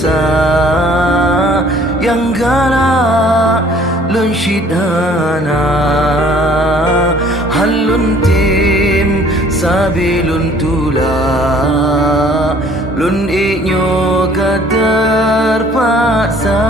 sa yang galak lun syidana halun tim sabilun tula lun inyo kadar paksa